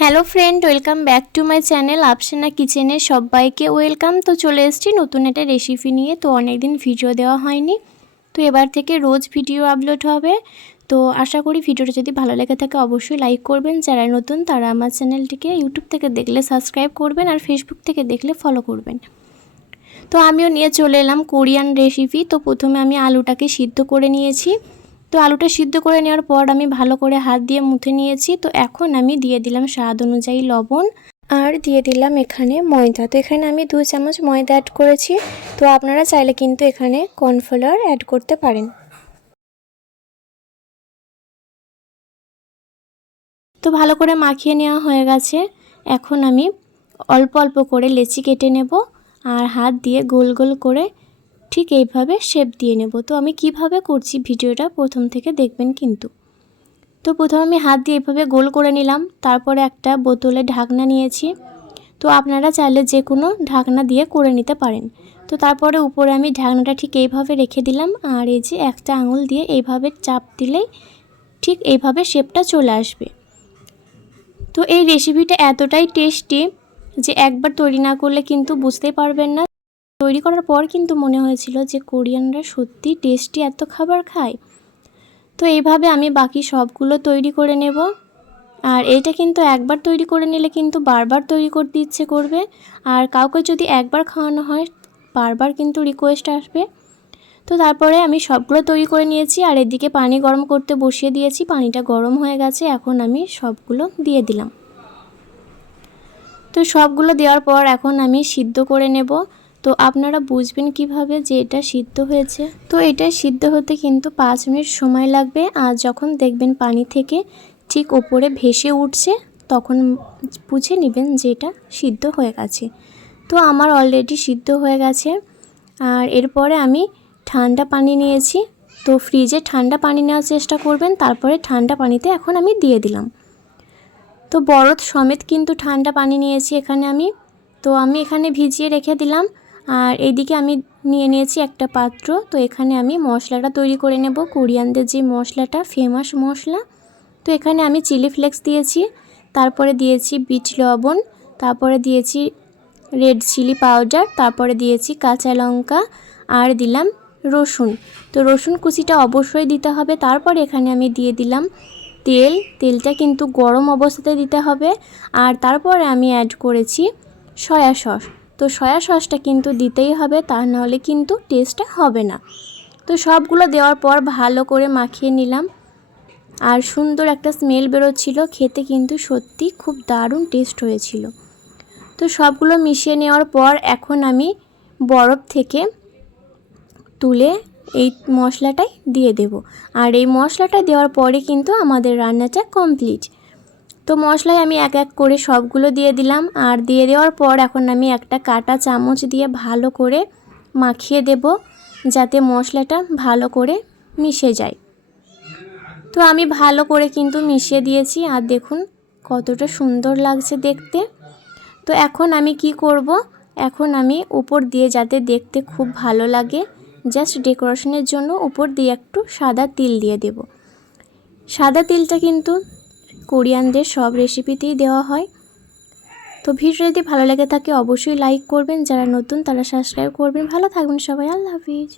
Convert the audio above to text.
Hello friend, welcome back to my channel আপসেনা কিচেনে সবাইকে welcome. তো চলে এসেছি নতুন একটা রেসিপি নিয়ে, তো অনেক দিন ভিডিও দেওয়া হয়নি। তো এবার থেকে রোজ ভিডিও আপলোড হবে। তো আশা করি ভিডিওটা যদি ভালো লেগে থাকে অবশ্যই লাইক করবেন। যারা নতুন, তারা আমার চ্যানেলটিকে ইউটিউব থেকে দেখলে সাবস্ক্রাইব করবেন আর ফেসবুক থেকে দেখলে ফলো করবেন। তো আমিও নিয়ে চলে এলাম কোরিয়ান রেসিপি তো প্রথমে আমি আলুটাকে সিদ্ধ করে নিয়েছি। তো আলুটা সিদ্ধ করে নেওয়ার পর আমি ভালো করে হাত দিয়ে মুথে নিয়েছি। তো এখন আমি দিয়ে দিলাম স্বাদ অনুযায়ী লবণ। আর দিয়ে দিলাম এখানে ময়দা। তো এখানে আমি দু চামচ ময়দা অ্যাড করেছি। তো আপনারা চাইলে কিন্তু এখানে কর্নফ্লাওয়ার অ্যাড করতে পারেন। তো ভালো করে মাখিয়ে নেওয়া হয়ে গেছে। এখন আমি অল্প অল্প করে লেচি কেটে নেব। আর হাত দিয়ে গোল গোল করে ঠিক এইভাবে শেপ দিয়ে নেব। তো আমি কীভাবে করছি ভিডিওটা? প্রথম থেকে দেখবেন কিন্তু। তো প্রথমে আমি হাত দিয়ে এইভাবে গোল করে নিলাম। তারপরে একটা বোতলে ঢাকনা নিয়েছি। তো আপনারা চাইলে যে কোনো ঢাকনা দিয়ে করে নিতে পারেন। তো তারপরে উপরে আমি ঢাকনাটা ঠিক এইভাবে রেখে দিলাম। আর এই যে একটা আঙুল দিয়ে এইভাবে চাপ দিলেই ঠিক এইভাবে শেপটা চলে আসবে। তো এই রেসিপিটা এতটাই টেস্টি যে একবার তৈরি না করলে কিন্তু বুঝতেই পারবেন না। তৈরি করার পর কিন্তু মনে হয়েছিল যে কোরিয়ানরা সত্যি টেস্টি এত খাবার খায়। তো এইভাবে আমি বাকি সবগুলো তৈরি করে নেব। আর এটা কিন্তু একবার তৈরি করে নিলে কিন্তু বারবার তৈরি করতে ইচ্ছে করবে। আর কাউকে যদি একবার খাওয়ানো হয়, বারবার কিন্তু রিকোয়েস্ট আসবে। তো তারপরে আমি সবগুলো তৈরি করে নিয়েছি। আর এদিকে পানি গরম করতে বসিয়ে দিয়েছি। পানিটা গরম হয়ে গেছে। এখন আমি সবগুলো দিয়ে দিলাম। তো সবগুলো দেওয়ার পর এখন আমি সিদ্ধ করে নেব। তো আপনারা বুঝবেন কীভাবে যে এটা সিদ্ধ হয়েছে। তো এটা সিদ্ধ হতে কিন্তু পাঁচ মিনিট সময় লাগবে আর যখন দেখবেন পানি থেকে ঠিক ওপরে ভেসে উঠছে, তখন বুঝে নেবেন যে এটা সিদ্ধ হয়ে গেছে। তো আমার অলরেডি সিদ্ধ হয়ে গেছে। আর এরপরে আমি ঠান্ডা পানি নিয়েছি। তো ফ্রিজে ঠান্ডা পানি নেওয়ার চেষ্টা করবেন, তারপরে ঠান্ডা পানিতে এখন আমি দিয়ে দিলাম। তো বরফ সমেত কিন্তু ঠান্ডা পানি নিয়েছি এখানে আমি। তো আমি এখানে ভিজিয়ে রেখে দিলাম। আর এইদিকে আমি নিয়ে নিয়েছি একটা পাত্র। তো এখানে আমি মশলাটা তৈরি করে নেব। কোরিয়ানদের যে মশলাটা ফেমাস মশলা। তো এখানে আমি চিলি ফ্লেক্স দিয়েছি। তারপরে দিয়েছি বিট লবণ। তারপরে দিয়েছি রেড চিলি পাউডার। তারপরে দিয়েছি কাঁচা লঙ্কা। আর দিলাম রসুন। তো রসুন কুচিটা অবশ্যই দিতে হবে। তারপরে এখানে আমি দিয়ে দিলাম তেল। তেলটা কিন্তু গরম অবস্থাতে দিতে হবে। আর তারপরে আমি অ্যাড করেছি সয়া সস। তো সয়া সসটা কিন্তু দিতেই হবে, তা নাহলে কিন্তু টেস্টটা হবে না। তো সবগুলো দেওয়ার পর ভালো করে মাখিয়ে নিলাম। আর সুন্দর একটা স্মেল বেরোচ্ছিল, খেতে কিন্তু সত্যি খুব দারুণ টেস্ট হয়েছিল। তো সবগুলো মিশিয়ে নেওয়ার পর এখন আমি বরফ থেকে তুলে এই মশলাটাই দিয়ে দেব। আর এই মশলাটা দেওয়ার পরে কিন্তু আমাদের রান্নাটা কমপ্লিট তো মশলায় আমি এক এক করে সবগুলো দিয়ে দিলাম। আর দিয়ে দেওয়ার পর এখন আমি একটা কাটা চামচ দিয়ে ভালো করে মাখিয়ে দেব, যাতে মশলাটা ভালো করে মিশে যায়। তো আমি ভালো করে কিন্তু মিশিয়ে দিয়েছি। আর দেখুন কতটা সুন্দর লাগছে দেখতে। তো এখন আমি কি করব? এখন আমি উপর দিয়ে যাতে দেখতে খুব ভালো লাগে, জাস্ট ডেকোরেশনের জন্য উপর দিয়ে একটু সাদা তিল দিয়ে দেব। সাদা তিলটা কিন্তু কোরিয়ানদের সব রেসিপিতেই দেওয়া হয়। তো ভিডিও যদি ভালো লাগে থাকে, অবশ্যই লাইক করবেন। যারা নতুন, তারা সাবস্ক্রাইব করবেন। ভালো থাকবেন সবাই। আল্লাহ হাফিজ।